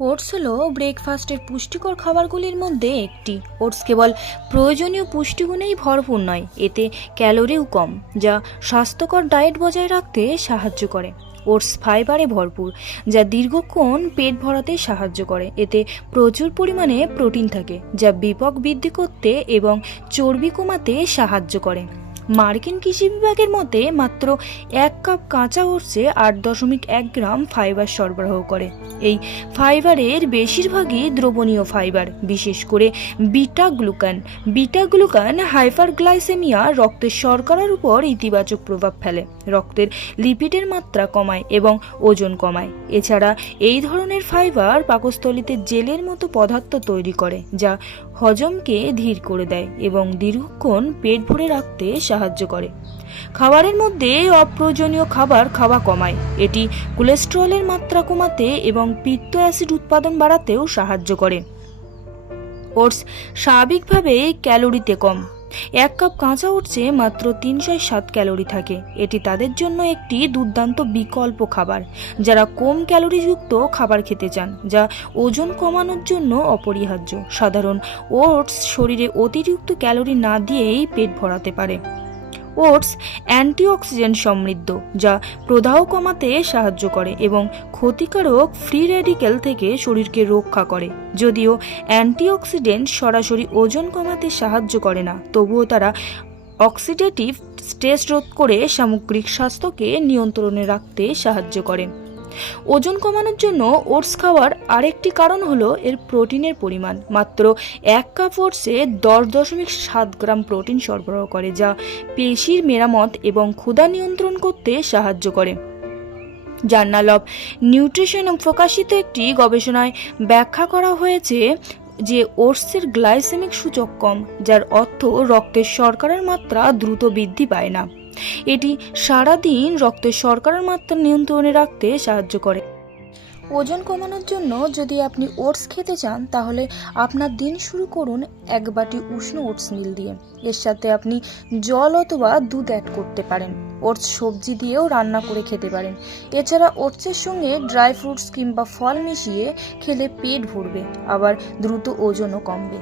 Oats হলো ব্রেকফাস্টের পুষ্টিকর খাবারগুলির মধ্যে একটি। ওটস কেবল প্রয়োজনীয় পুষ্টিগুণেই ভরপুর নয়, এতে ক্যালোরিও কম, যা স্বাস্থ্যকর ডায়েট বজায় রাখতে সাহায্য করে। ওটস ফাইবারে ভরপুর, যা দীর্ঘক্ষণ পেট ভরাতে সাহায্য করে। এতে প্রচুর পরিমাণে প্রোটিন থাকে, যা বিপাক বৃদ্ধি করতে এবং চর্বি কমাতে সাহায্য করে। মার্কিন কৃষি বিভাগের মতে মাত্র 1 কাপ কাঁচা ওটসে 8.1 গ্রাম ফাইবার সরবরাহ করে। এই ফাইবারের বেশিরভাগই দ্রবণীয় ফাইবার, বিশেষ করে বিটা গ্লুকান হাইপারগ্লাইসেমিয়া, রক্তের শর্করার উপর ইতিবাচক প্রভাব ফেলে, রক্তের লিপিডের মাত্রা কমায় এবং ওজন কমায়। এছাড়া এই ধরনের ফাইবার পাকস্থলীতে জেলের মতো পদার্থ তৈরি করে, যা হজমকে ধীর করে দেয় এবং দীর্ঘক্ষণ পেট ভরে রাখতে সাহায্য করে। খাবারের মধ্যে অপ্রয়োজনীয় খাবার খাওয়া কমায়। এটি কোলেস্টেরলের মাত্রা কমাতে এবং পিত্ত অ্যাসিড উৎপাদন বাড়াতেও সাহায্য করে। ওটস স্বাভাবিকভাবেই ক্যালোরিতে কম। 1 কাপ কাঁচা ওটসে মাত্র 307 ক্যালোরি থাকে। এটি তাদের জন্য একটি দুর্দান্ত বিকল্প খাবার যারা কম ক্যালোরিযুক্ত খাবার খেতে চান, যা ওজন কমানোর জন্য অপরিহার্য। সাধারণ ওটস শরীরে অতিরিক্ত ক্যালোরি না দিয়েই পেট ভরাতে পারে। ওটস অ্যান্টিঅক্সিডেন্ট সমৃদ্ধ, যা প্রদাহ কমাতে সাহায্য করে এবং ক্ষতিকারক ফ্রি রেডিক্যাল থেকে শরীরকে রক্ষা করে। যদিও অ্যান্টিঅক্সিডেন্ট সরাসরি ওজন কমাতে সাহায্য করে না, তবুও তারা অক্সিডেটিভ স্ট্রেস রোধ করে সামগ্রিক স্বাস্থ্যকে নিয়ন্ত্রণে রাখতে সাহায্য করে। ওজন কমানোর জন্য ওটস খাওয়ার আরেকটি কারণ হলো এর প্রোটিনের পরিমাণ। মাত্র 1 কাপ ওটসে 10.7 গ্রাম প্রোটিন সরবরাহ করে, যা পেশির মেরামত এবং ক্ষুধা নিয়ন্ত্রণ করতে সাহায্য করে। জার্নাল অফ নিউট্রিশন প্রকাশিত একটি গবেষণায় ব্যাখ্যা করা হয়েছে যে ওটসের গ্লাইসেমিক সূচক কম, যার অর্থ রক্তের শর্করার মাত্রা দ্রুত বৃদ্ধি পায় না। এটি সারাদিন রক্তের শর্করার মাত্রা নিয়ন্ত্রণে রাখতে সাহায্য করে। ওজন কমানোর জন্য যদি আপনি ওটস খেতে চান, তাহলে আপনার দিন শুরু করুন 1 বাটি উষ্ণ ওটস মিল দিয়ে। এর সাথে আপনি জল অথবা দুধ অ্যাড করতে পারেন। ওটস সবজি দিয়েও রান্না করে খেতে পারেন। এছাড়া ওটসের সঙ্গে ড্রাই ফ্রুটস কিংবা ফল মিশিয়ে খেলে পেট ভরবে, আবার দ্রুত ওজনও কমবে।